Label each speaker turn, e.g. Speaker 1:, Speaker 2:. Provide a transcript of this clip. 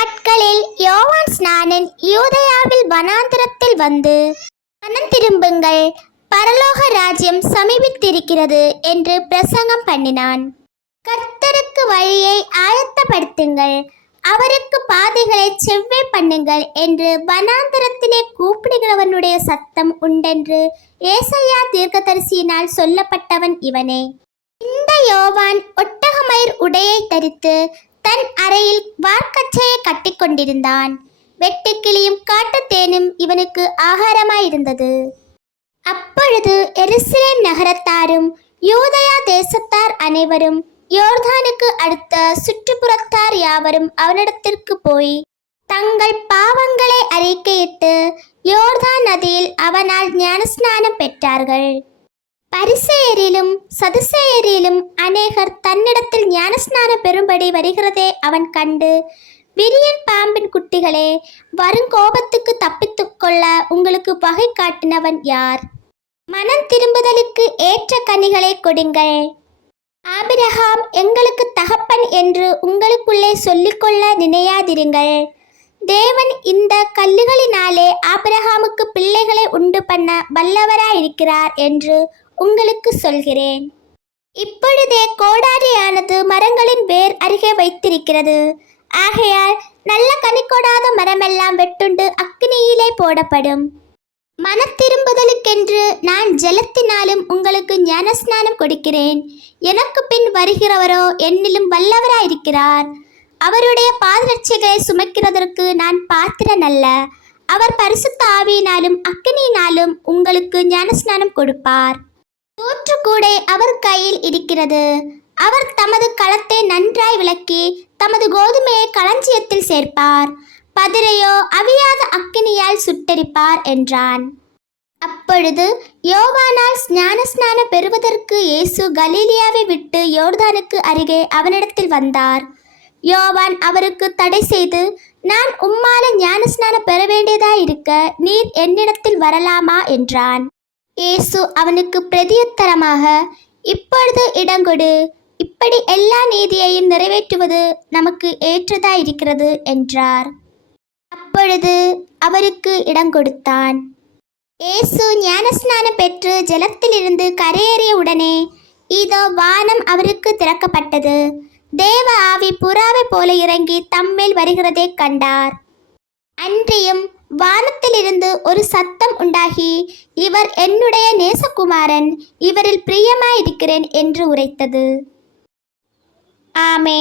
Speaker 1: நாட்களில் யோவான் ஸ்நானன் யூதயாவில் வனாந்திரத்தில் வந்து மனம் திரும்புங்கள். பரலோக ராஜ்யம் சமீபித்திருக்கிறது என்று பிரசங்கம் பண்ணினான். கர்த்தருக்கு வழியை ஆயத்தப்படுத்துங்கள். அவருக்கு பாதைகளை செவ்வே பண்ணுங்கள் என்று வனாந்திரத்திலே கூப்பிடுகிறவனுடைய சத்தம் உண்டென்று ஏசையா தீர்க்கதரிசியினால் சொல்லப்பட்டவன் இவனே. இந்த யோவான் ஒட்டகமயிர் உடையை தரித்து தன் அறையில் வார்க்கச்சையை கட்டிக்கொண்டிருந்தான். வெட்டுக்கிளியும் காட்டுத்தேனும் இவனுக்கு ஆகாரமாயிருந்தது. அப்பொழுது எருசலேம் நகரத்தாரும் யூதயா தேசத்தார் அனைவரும் யோர்தானுக்கு அடுத்த சுற்றுப்புறத்தார் யாவரும் அவனிடத்திற்கு போய் தங்கள் பாவங்களை அறிக்கையிட்டு யோர்தான் நதியில் அவனால் ஞானஸ்நானம் பெற்றார்கள். பரிசேயரிலும் சதுசேயரிலும் அநேகர் தன்னிடத்தில் ஞானஸ்நானம் பெறும்படி வருகிறதே அவன் கண்டு. விரியன் பாம்பின் குட்டிகளே வருங்கோபத்துக்கு தப்பித்துக் தப்பித்துக்கொள்ள உங்களுக்கு வகை காட்டினவன் யார்? மனம் திரும்புதலுக்கு ஏற்ற கனிகளை கொடுங்கள். ஆபிரகாம் எங்களுக்கு தகப்பன் என்று உங்களுக்குள்ளே சொல்லிக்கொள்ள நினையாதிருங்கள். தேவன் இந்த கல்லுகளினாலே ஆபிரகாமுக்கு பிள்ளைகளை உண்டு பண்ண வல்லவராயிருக்கிறார் என்று உங்களுக்கு சொல்கிறேன். இப்பொழுதே கோடாரியானது மரங்களின் வேர் அருகே வைத்திருக்கிறது. ஆகையால் நல்ல கனி கொடாத மரமெல்லாம் வெட்டுண்டு அக்னியிலே போடப்படும். மனத்திரும்புதலுக்கென்று நான் ஜலத்தினாலும் உங்களுக்கு ஞானஸ்நானம் கொடுக்கிறேன். எனக்கு பின் வருகிறவரோ என்னிலும் வல்லவராயிருக்கிறார். அவருடைய பாதரட்சைகளை சுமக்கிறதற்கு நான் பாத்திரன் அல்ல அவர் பரிசுத்த ஆவியினாலும் அக்னியினாலும் உங்களுக்கு ஞானஸ்நானம் கொடுப்பார். தூற்றுக்கூடை அவர் கையில் இருக்கிறது. அவர் தமது களத்தை நன்றாய் விளக்கி தமது கோதுமையை களஞ்சியத்தில் சேர்ப்பார். பதிரையோ அவியாத அக்கினியால் சுட்டரிப்பார் என்றான். அப்பொழுது யோவானால் ஞானஸ்நானம் பெறுவதற்கு இயேசு கலீலியாவை விட்டு யோர்தானுக்கு அருகே அவனிடத்தில் வந்தார். யோவான் அவருக்கு தடை செய்து நான் உம்மால ஞானஸ்நானம் பெற வேண்டியதாயிருக்க நீர் என்னிடத்தில் வரலாமா? என்றான். இயேசு அவனுக்கு பிரதியுத்தரமாக இப்பொழுது இடங்கொடு இப்படி எல்லா நீதியையும் நிறைவேற்றுவது நமக்கு ஏற்றதாயிருக்கிறது என்றார். அப்பொழுது அவருக்கு இடம் கொடுத்தான். இயேசு ஞானஸ்நானம் பெற்று ஜலத்திலிருந்து கரையேறிய உடனே இதோ வானம் அவருக்கு திறக்கப்பட்டது. தேவ ஆவி புறாவை போல இறங்கி தம்மேல் வருகிறதை கண்டார். அன்றியும் வானத்திலிருந்து ஒரு சத்தம் உண்டாகி இவர் என்னுடைய நேசகுமாரன் இவரில் பிரியமாயிருக்கிறேன் என்று உரைத்தது. ஆமே